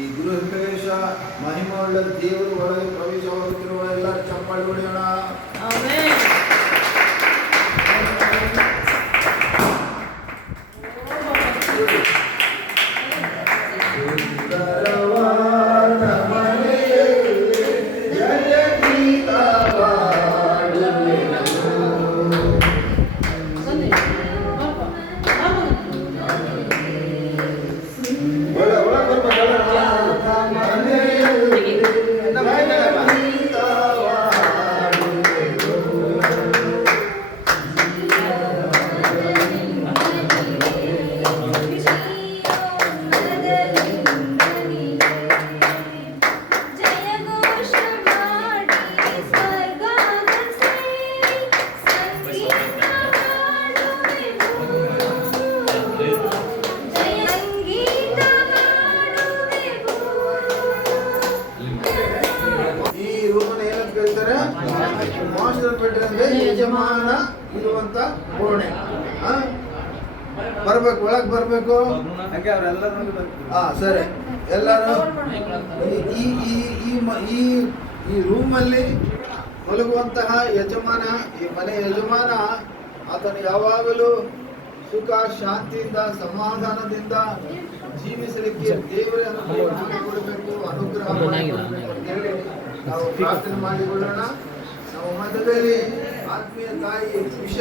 ಈ ಗೃಹಪ್ರವೇಶ ಮಹಿಮೆಯುಳ್ಳ ದೇವರು ಒಳಗೆ ಪ್ರವೇಶವಾಗುತ್ತಿರುವ ಎಲ್ಲ ಚಪ್ಪಾಳೆ ಹೊಡೆಯೋಣ. ಯಜಮಾನ ಇರುವಂತ ಕೋಣೆ ಬರ್ಬೇಕು, ಒಳಗೆ ಬರ್ಬೇಕು. ಸರಿ, ಎಲ್ಲರೂ ಈ ರೂಮಲ್ಲಿ ಮಲಗುವಂತಹ ಯಜಮಾನ, ಈ ಮನೆ ಯಜಮಾನ, ಆತನು ಯಾವಾಗಲೂ ಸುಖ ಶಾಂತಿಯಿಂದ ಸಮಾಧಾನದಿಂದ ಜೀವಿಸಲಿಕ್ಕೆ ದೇವರೇ ಕೊಡಬೇಕು, ಅನುಗ್ರಹ ಮಾಡಬೇಕು ಅಂತ ಹೇಳಿ ನಾವು ಪ್ರಾರ್ಥನೆ ಮಾಡಿಕೊಳ್ಳೋಣ. ನಾವು ಮಧ್ಯದಲ್ಲಿ ಆತ್ಮೀಯ ತಾಯಿ ವಿಷಯ